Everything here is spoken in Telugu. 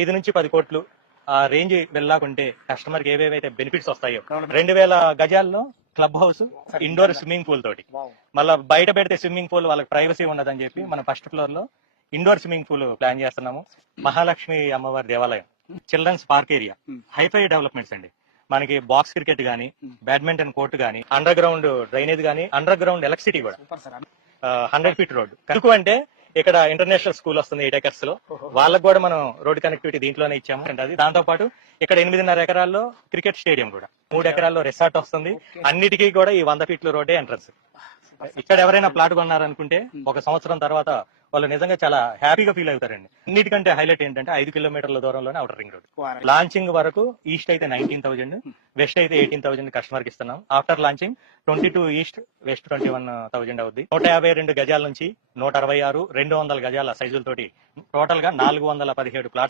5 నుంచి 10 కోట్లు ఆ రేంజ్ వెళ్ళాకుంటే కస్టమర్ కి ఏవేవైతే బెనిఫిట్స్ వస్తాయో 2000 గజాల్లో club house, indoor swimming pool తోటి, మళ్ళీ బయట పెడితే స్విమ్మింగ్ పూల్ వాళ్ళకి ప్రైవసీ ఉండదని చెప్పి మనం ఫస్ట్ ఫ్లోర్ లో ఇండోర్ స్విమ్మింగ్ పూల్ ప్లాన్ చేస్తున్నాము. మహాలక్ష్మి అమ్మవారి దేవాలయం, children's park area, hi-fi developments అండి. మనకి బాక్స్ క్రికెట్ గానీ, బ్యాడ్మింటన్ కోర్టు గానీ, అండర్ గ్రౌండ్ డ్రైనేజ్ గానీ, అండర్ గ్రౌండ్ ఎలక్ట్రిసిటీ కూడా, 100 ఫీట్ రోడ్. ఎందుకు అంటే ఇక్కడ ఇంటర్నేషనల్ స్కూల్ వస్తుంది 8 acres లో, వాళ్ళకి కూడా మనం రోడ్ కనెక్టివిటీ దీంట్లోనే ఇచ్చాము. అది దాంతో పాటు ఇక్కడ 8.5 ఎకరాల్లో క్రికెట్ స్టేడియం కూడా, 3 ఎకరాల్లో రిసార్ట్ వస్తుంది. అన్నిటికీ కూడా ఈ 100 ఫీట్ల రోడ్డే ఎంట్రన్స్. ఇక్కడ ఎవరైనా ప్లాట్ కొన్నారనుకుంటే 1 సంవత్సరం తర్వాత వాళ్ళు నిజంగా చాలా హ్యాపీగా ఫీల్ అవుతారండి. అన్నిటికంటే హైలైట్ ఏంటంటే 5 కిలోమీటర్ల దూరంలోనే అవుటర్ రింగ్ రోడ్. లాంచింగ్ వరకు ఈస్ట్ అయితే 19,000, వెస్ట్ అయితే 18,000 కస్టమర్ కి ఇస్తున్నాం. ఆఫ్టర్ లాంచింగ్ 22 ఈస్ట్, వెస్ట్ 21,000 అవుద్ది. 152 గజాల నుంచి 166, 200 గజాల సైజులతోటి టోటల్ గా 417 ప్లాట్స్